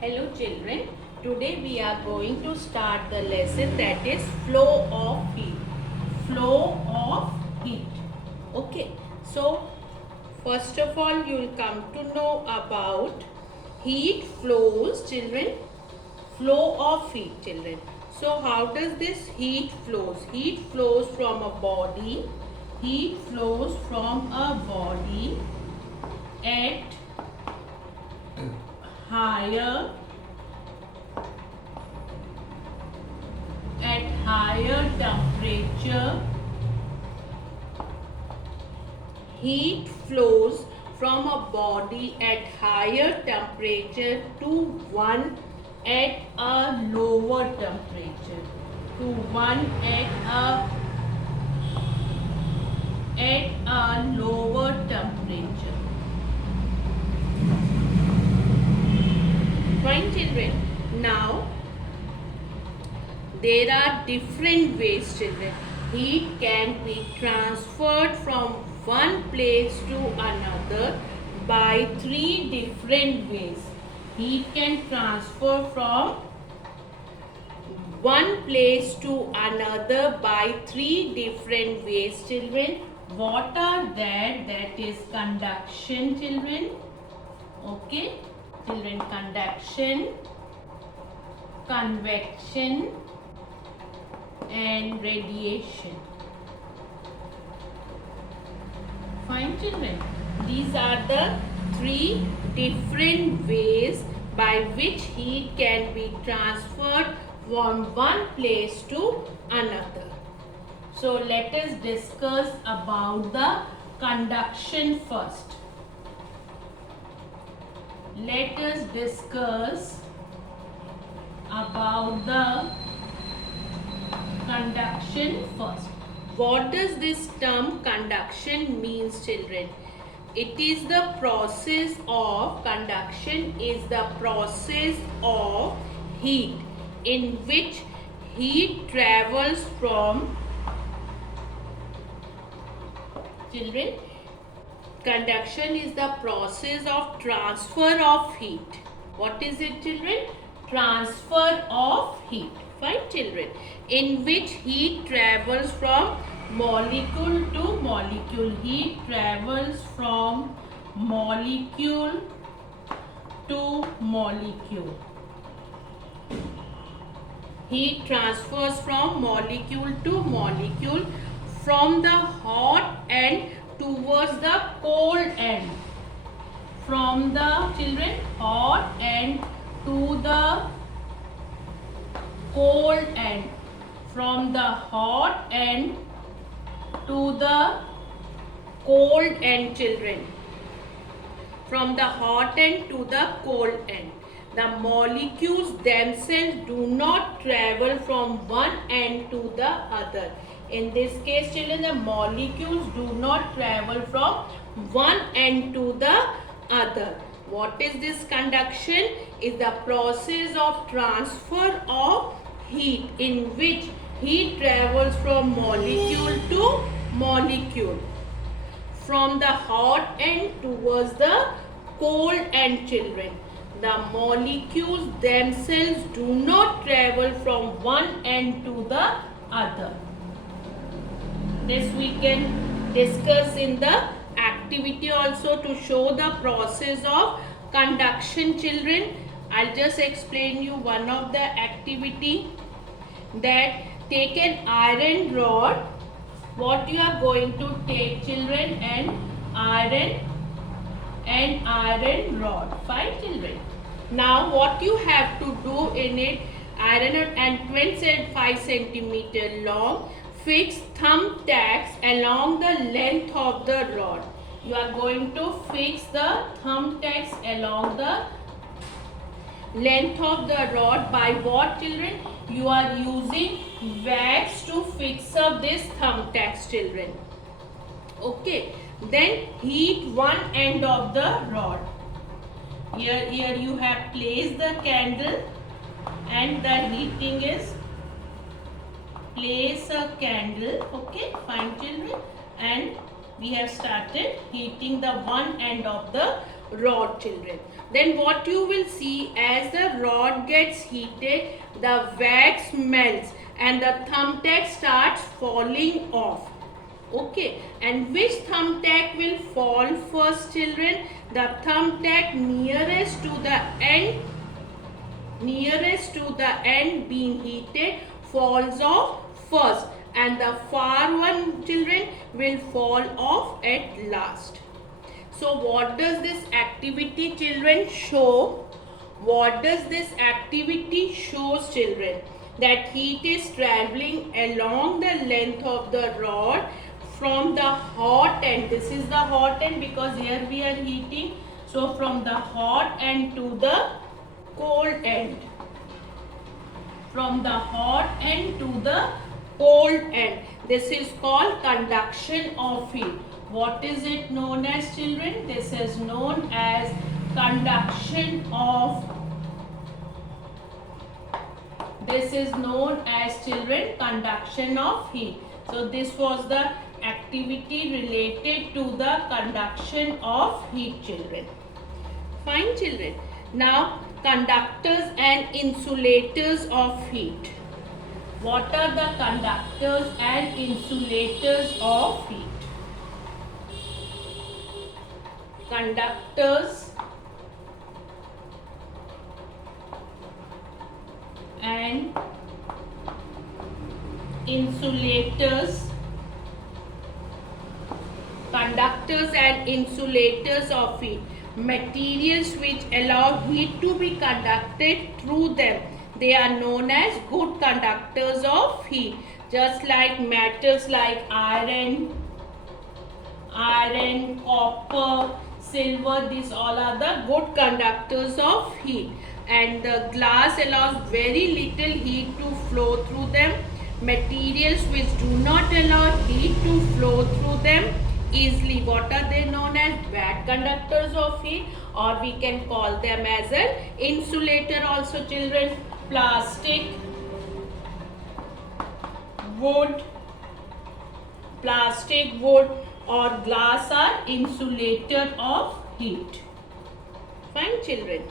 Hello children, today we are going to start the lesson that is flow of heat. Flow of heat. Okay, so first of all you will come to know about heat flows children. Flow of heat children. So how does this heat flows? Heat flows from a body. Heat flows from a body at higher temperature. Heat flows from a body at higher temperature to one at a lower temperature. To one at a lower temperature. Fine children. Now there are different ways children. Heat can be transferred from one place to another by three different ways. Heat can transfer from one place to another by three different ways children. What are that? That is conduction children. Okay children, conduction, convection and radiation. Fine children, these are the three different ways by which heat can be transferred from one place to another. So let us discuss about the conduction first. Let us discuss about the conduction first. What does this term conduction means children? It is the process of conduction is the process of heat in which heat travels from children. Conduction is the process of transfer of heat. What is it children? Transfer of heat. Fine children. In which heat travels from molecule to molecule. Heat travels from molecule to molecule. Heat transfers from molecule to molecule from the hot end towards the cold end. From the children hot end to the cold end. From the hot end to the cold end children. From the hot end to the cold end. The molecules themselves do not travel from one end to the other. In this case children, the molecules do not travel from one end to the other. What is this conduction? Is the process of transfer of heat in which heat travels from molecule to molecule. From the hot end towards the cold end children. The molecules themselves do not travel from one end to the other. This we can discuss in the activity also to show the process of conduction children. I'll just explain you one of the activity that take an iron rod. What you are going to take children? An iron rod. Fine children. Now what you have to do in it, iron rod and 25 centimeter long. Fix thumbtacks along the length of the rod. You are going to fix the thumbtacks along the length of the rod by what children? You are using wax to fix up this thumbtacks children. Okay. Then heat one end of the rod. Here you have placed the candle and the heating is place a candle. Okay, fine children, and we have started heating the one end of the rod children. then what you will see, as the rod gets heated, the wax melts and the thumbtack starts falling off. Okay, and which thumbtack will fall first, children? The thumbtack nearest to the end being heated falls off first, and the far one, children, will fall off at last. So what does this activity, children, show? What does this activity shows, children? That heat is traveling along the length of the rod from the hot end. This is the hot end because here we are heating. So from the hot end to the cold end. From the hot end to the cold end. This is called conduction of heat. What is it known as, children? This is known as conduction of. This is known as, children, conduction of heat. So this was the activity related to the conduction of heat, children. Fine, children. Now, conductors and insulators of heat. What are the conductors and insulators of heat? Conductors and insulators. Conductors and insulators of heat. Materials which allow heat to be conducted through them. They are known as good conductors of heat. Just like metals like iron, copper, silver, these all are the good conductors of heat. And the glass allows very little heat to flow through them. Materials which do not allow heat to flow through them easily, what are they known as? Bad conductors of heat, or we can call them as an insulator also, children. Plastic, wood, or glass are insulator of heat. Fine, children.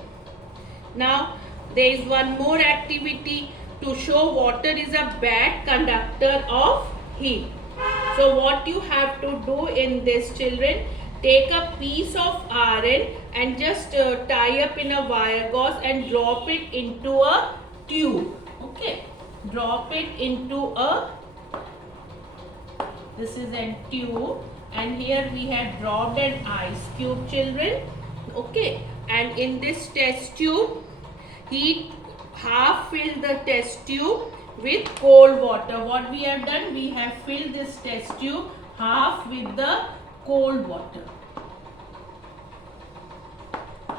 Now there is one more activity to show water is a bad conductor of heat. So what you have to do in this, children, take a piece of iron and just tie up in a wire gauze and drop it into a tube. Okay, drop it into a, this is a tube, and here we have dropped an ice cube, children. Okay, and in this test tube, heat half fill the test tube with cold water. What we have done, we have filled this test tube half with the cold water.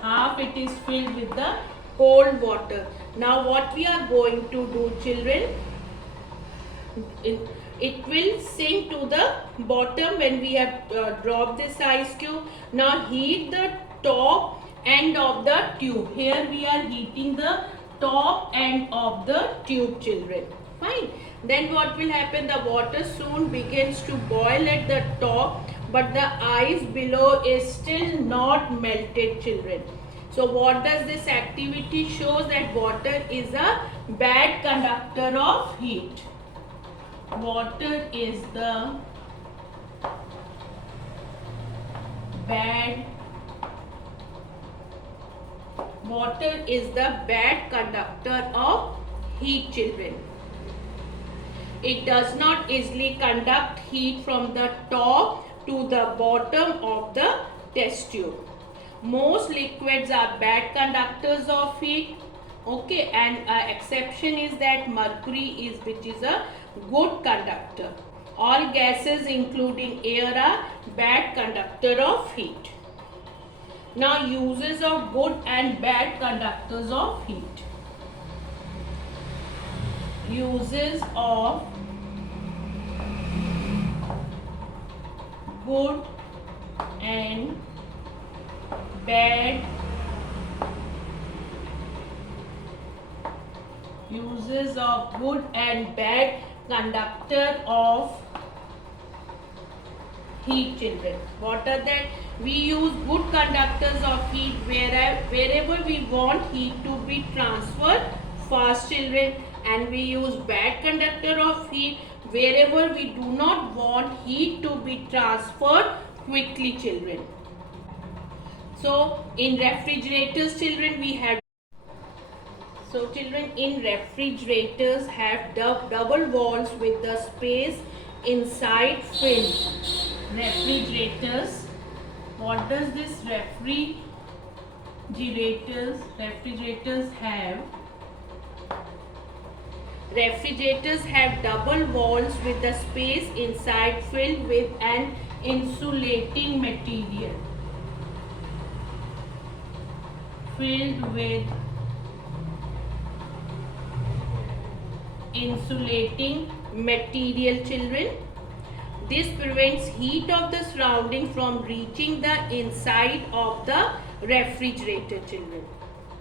Half it is filled with the cold water. Now what we are going to do, children, it will sink to the bottom when we have dropped this ice cube. Now heat the top end of the tube. Here we are heating the top end of the tube, children. Fine. Then what will happen? The water soon begins to boil at the top, but the ice below is still not melted, children. So what does this activity shows? That water is a bad conductor of heat. Water is the bad conductor of heat, children. It does not easily conduct heat from the top to the bottom of the test tube. Most liquids are bad conductors of heat. Okay, and exception is that mercury which is a good conductor. All gases including air are bad conductor of heat. Now uses of good and bad conductors of heat. Uses of good and bad conductor of heat, children. What are that? We use good conductors of heat wherever we want heat to be transferred fast, children, and we use bad conductor of heat wherever we do not want heat to be transferred quickly, children. So in refrigerators, children, we have children, in refrigerators have double walls with the space inside filled. Refrigerators. What does this refrigerators have? Refrigerators have double walls with the space inside filled with an insulating material. Filled with insulating material, children. This prevents heat of the surrounding from reaching the inside of the refrigerator, children.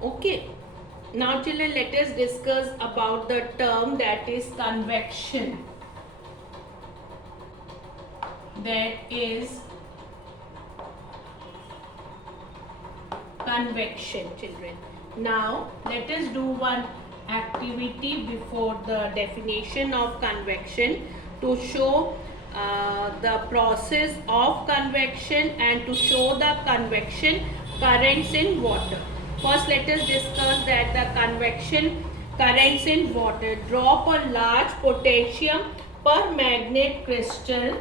Okay. Now, children, let us discuss about the term that is convection. That is convection, children. Now, let us do one activity before the definition of convection to show the process of convection and to show the convection currents in water. First, let us discuss that the convection currents in water. Drop a large potassium permanganate crystal.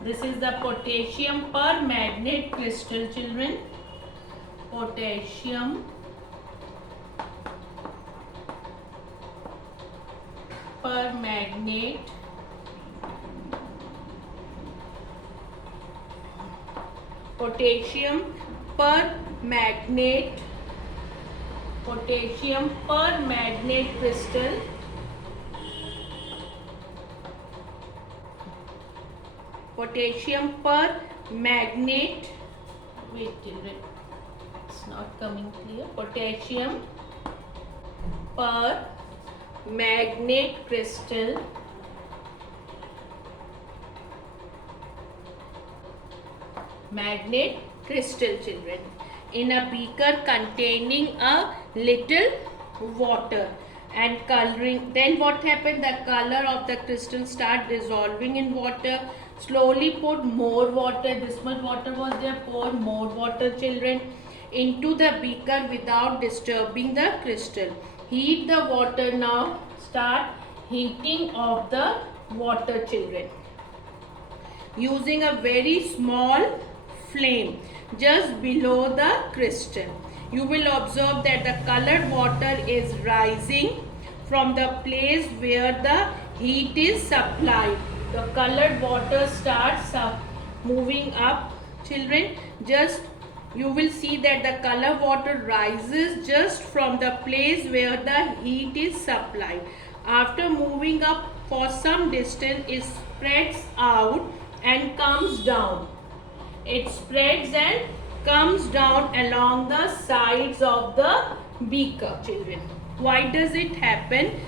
This is the potassium permanganate crystal, children. Potassium permanganate crystal. Potassium permanganate. Wait, children, it's not coming clear. Potassium permanganate crystal. Magnet crystal, children, in a beaker containing a little water and coloring. Then what happened? The color of the crystal start dissolving in water. Slowly put more water. This much water was there. Pour more water, children, into the beaker without disturbing the crystal. Heat the water. Now start heating of the water, children, using a very small flame just below the crystal. You will observe that the colored water is rising from the place where the heat is supplied. The colored water starts moving up, children. Just you will see that the color water rises just from the place where the heat is supplied. After moving up for some distance, it spreads out and comes down. It spreads and comes down along the sides of the beaker, children. Why does it happen?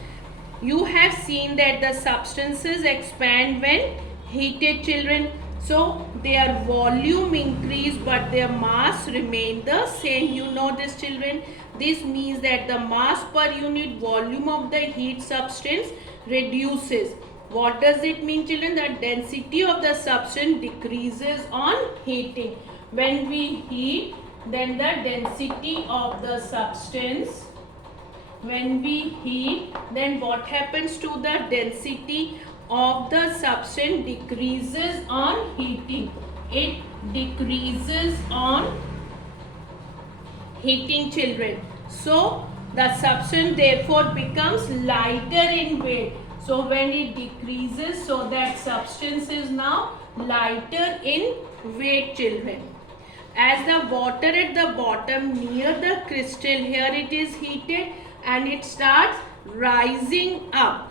You have seen that the substances expand when heated, children. So their volume increase but their mass remain the same. You know this, children. This means that the mass per unit volume of the heat substance reduces. What does it mean, children? The density of the substance decreases on heating. When we heat, then the density of the substance, when we heat, then what happens to the density of the substance? Decreases on heating. It decreases on heating, children. So the substance therefore becomes lighter in weight. So when it decreases, so that substance is now lighter in weight, children. As the water at the bottom near the crystal, here it is heated and it starts rising up.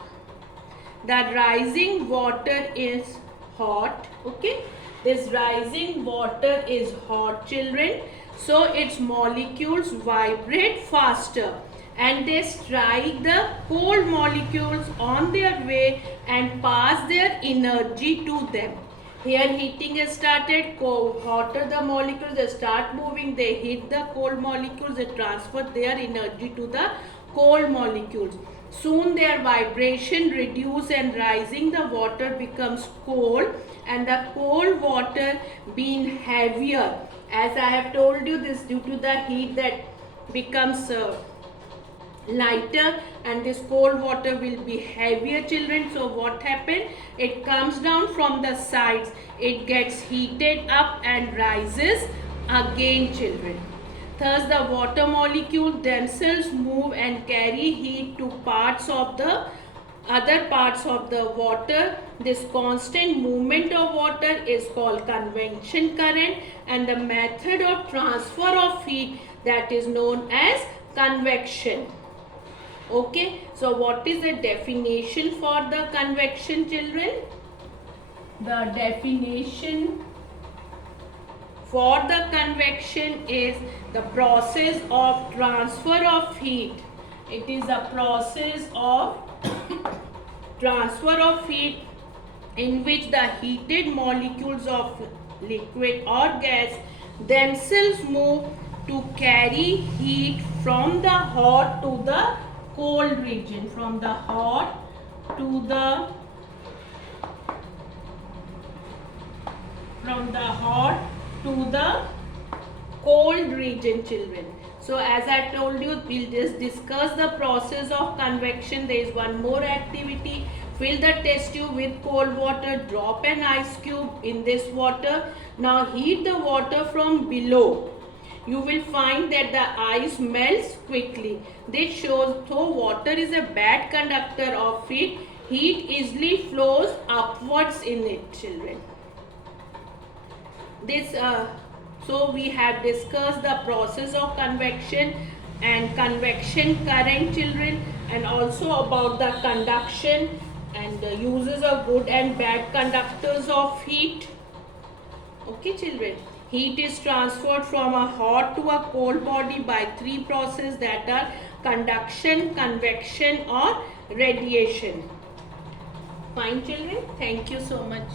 The rising water is hot. Okay, this rising water is hot, children. So its molecules vibrate faster and they strike the cold molecules on their way and pass their energy to them. Here heating has started, hotter the molecules, they start moving, they hit the cold molecules, they transfer their energy to the cold molecules. Soon their vibration reduce and rising the water becomes cold, and the cold water being heavier. As I have told you, this due to the heat that becomes lighter, and this cold water will be heavier, children. So what happened, it comes down from the sides, it gets heated up and rises again, children. Thus the water molecules themselves move and carry heat to parts of the other parts of the water. This constant movement of water is called convection current, and the method of transfer of heat, that is known as convection. Okay, so what is the definition for the convection, children? The definition for the convection is the process of transfer of heat. It is a process of transfer of heat in which the heated molecules of liquid or gas themselves move to carry heat from the hot to the cold region, from the hot to the cold region, children. So as I told you, we'll just discuss the process of convection. There is one more activity. Fill the test tube with cold water, drop an ice cube in this water. Now heat the water from below. You will find that the ice melts quickly. This shows though water is a bad conductor of heat, heat easily flows upwards in it, children. So we have discussed the process of convection and convection current, children, and also about the conduction and the uses of good and bad conductors of heat. Okay, children. Heat is transferred from a hot to a cold body by three processes, that are conduction, convection or radiation. Fine, children. Thank you so much.